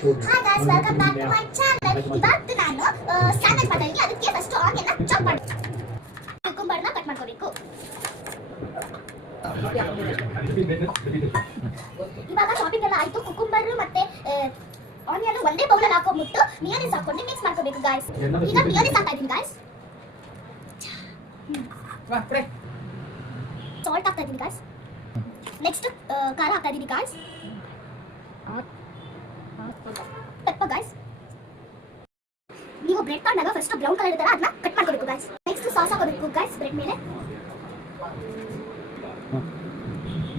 Hi guys, welcome back to my channel. ಇವತ್ತು ನಾನು sandwich ಮಾಡ್ತೀನಿ. ಅದಕ್ಕೆ ಫಸ್ಟ್ ಆನಿಯನ್ ಚಾಪ್ ಮಾಡಿ ಕುಕುಂಬರ್ನ ಕಟ್ ಮಾಡ್ಕೋಬೇಕು. ಇವಾಗ ಚಾಪಿಂಗ್ ಎಲ್ಲ ಆಯ್ತು. ಕುಕುಂಬರ್ ಮತ್ತೆ ಆನಿಯನ್ ಒಂದೇ ಬೌಲ್ ಅಲ್ಲಿ ಹಾಕೊಂಡ್ಬಿಟ್ಟು ಮಿಯೋನೀಸ್ ಹಾಕೊಂಡು ಮಿಕ್ಸ್ ಮಾಡ್ಕೋಬೇಕು ಗಾಯ್ಸ್. ಈಗ ಮಿಯೋನೀಸ್ ಹಾಕ್ತಾ ಇದೀನಿ ಗಾಯ್ಸ್. ಸಾಲ್ಟ್ ಹಾಕ್ತಾ ಇದೀನಿ ಗಾಯ್ಸ್. ನೆಕ್ಸ್ಟ್ ಖಾರ ಹಾಕ್ತಾ ಇದೀನಿ ಗಾಯ್ಸ್. Pepper guys. ನೀವು ಬ್ರೆಡ್ ತಗೊಂಡಾಗ ಫಸ್ಟ್ ಬ್ರೌನ್ ಕಲರ್ ಇರುತ್ತಲ್ಲ ಅದನ್ನ ಕಟ್ ಮಾಡ್ಕೋಬೇಕು ಗಾಯ್ಸ್. ನೆಕ್ಸ್ಟ್ ಸಾಸ್ ಹಾಕೋಬೇಕು ಗಾಯ್ಸ್ ಬ್ರೆಡ್ ಮೇಲೆ.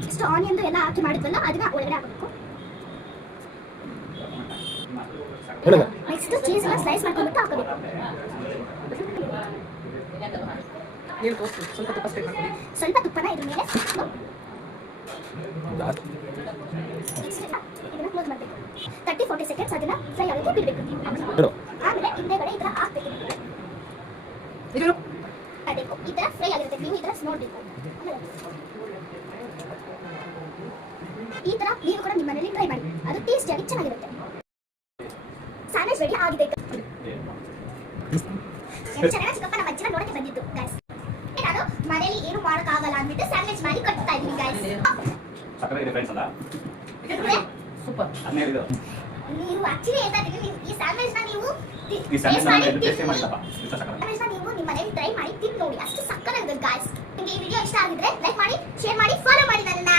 ನೆಕ್ಸ್ಟ್ ಆನಿಯನ್ ಎಲ್ಲ ಹಾಕಿ ಮಾಡಿದ್ವಲ್ಲ ಅದನ್ನ ಒಳಗಡೆ ಹಾಕಬೇಕು. ನೆಕ್ಸ್ಟ್ ಚೀಸ್ ಎಲ್ಲ ಸ್ಲೈಸ್ ಮಾಡ್ಕೊಂಡು ಹಾಕಬೇಕು. ಸ್ವಲ್ಪ ತುಪ್ಪನ ಇದ್ರ ಮೇಲೆ ಇದನ್ನ ಕ್ಲೋಸ್ ಮಾಡಬೇಕು. 30-40 ಸೆಕೆಂಡ್ಸ್ ಅದನ್ನ ಫ್ರೈ ಆಗೋಕೆ ಬಿಡಬೇಕು. ಆಮೇಲೆ ಹಿಂದೆಗಡೆ ಇದನ್ನ ಹಾಕಬೇಕು. ಅದಕ್ಕೆ ಈ ತರ ಫ್ರೈ ಆಗಿರುತ್ತೆ. ನೀವು ಇದನ್ನ ನೋಡಬೇಕು. ಈ ತರ ನೀವು ಕೂಡ ನಿಮ್ಮ ಮನೆಯಲ್ಲಿ ಟ್ರೈ ಮಾಡಿ. ಅದು ಟೇಸ್ಟಿ ಆಗಿ ಚೆನ್ನಾಗಿರುತ್ತೆ. ಸ್ಯಾಂಡ್ವಿಚ್ ರೆಡಿ ಆಗಿದೆ. ಚೆನ್ನಾಗಿ ಚಿಕ್ಕಪ್ಪ ನಮ್ಮ ಅಜ್ಜಿನ ನೋಡಕ್ಕೆ ಬಂದಿದ್ದು ಗೈಸ್. ನಾನು ಮನೆಯಲ್ಲಿ ಏನು ಮಾಡೋಕ್ಕಾಗಲ್ಲ ಅಂದ್ಬಿಟ್ಟು ಸ್ಯಾಂಡ್ವಿಚ್ ಮಾಡಿ ಕಟ್ತಾ ಇದ್ದೀನಿ ಗೈಸ್. ಸಕ್ಕರೆ ಇದೆ ಫ್ರೆಂಡ್ಸ್ ಅಲ್ಲ ಸೂಪರ್ ಅನ್ನೇ ಇದು ನೀವು ಆಕ್ಚುಲಿ ಹೇಳ್ತಾ ಇದ್ದೀವಿ ಈ ಸ್ಯಾಂಡ್ವಿಚ್ ನ ನೀವು ಈ ಸ್ಯಾಂಡ್ವಿಚ್ ನ ಟೇಸ್ಟ್ ಮಾಡಿದಪ್ಪ ಇದು ಸಕ್ಕರೆ ಸ್ಯಾಂಡ್ವಿಚ್ ನ ನೀವು ನಿಮ್ಮ ಮನೆಯಲ್ಲಿ ಟ್ರೈ ಮಾಡಿ ತಿಂದು ನೋಡಿ. ಅಷ್ಟು ಸಕ್ಕತ್ತಾಗಿದೆ ಗೈಸ್. ನಿಮಗೆ ಈ ವಿಡಿಯೋ ಇಷ್ಟ ಆಗಿದ್ರೆ ಲೈಕ್ ಮಾಡಿ, ಶೇರ್ ಮಾಡಿ, ಫಾಲೋ ಮಾಡಿ ನನ್ನ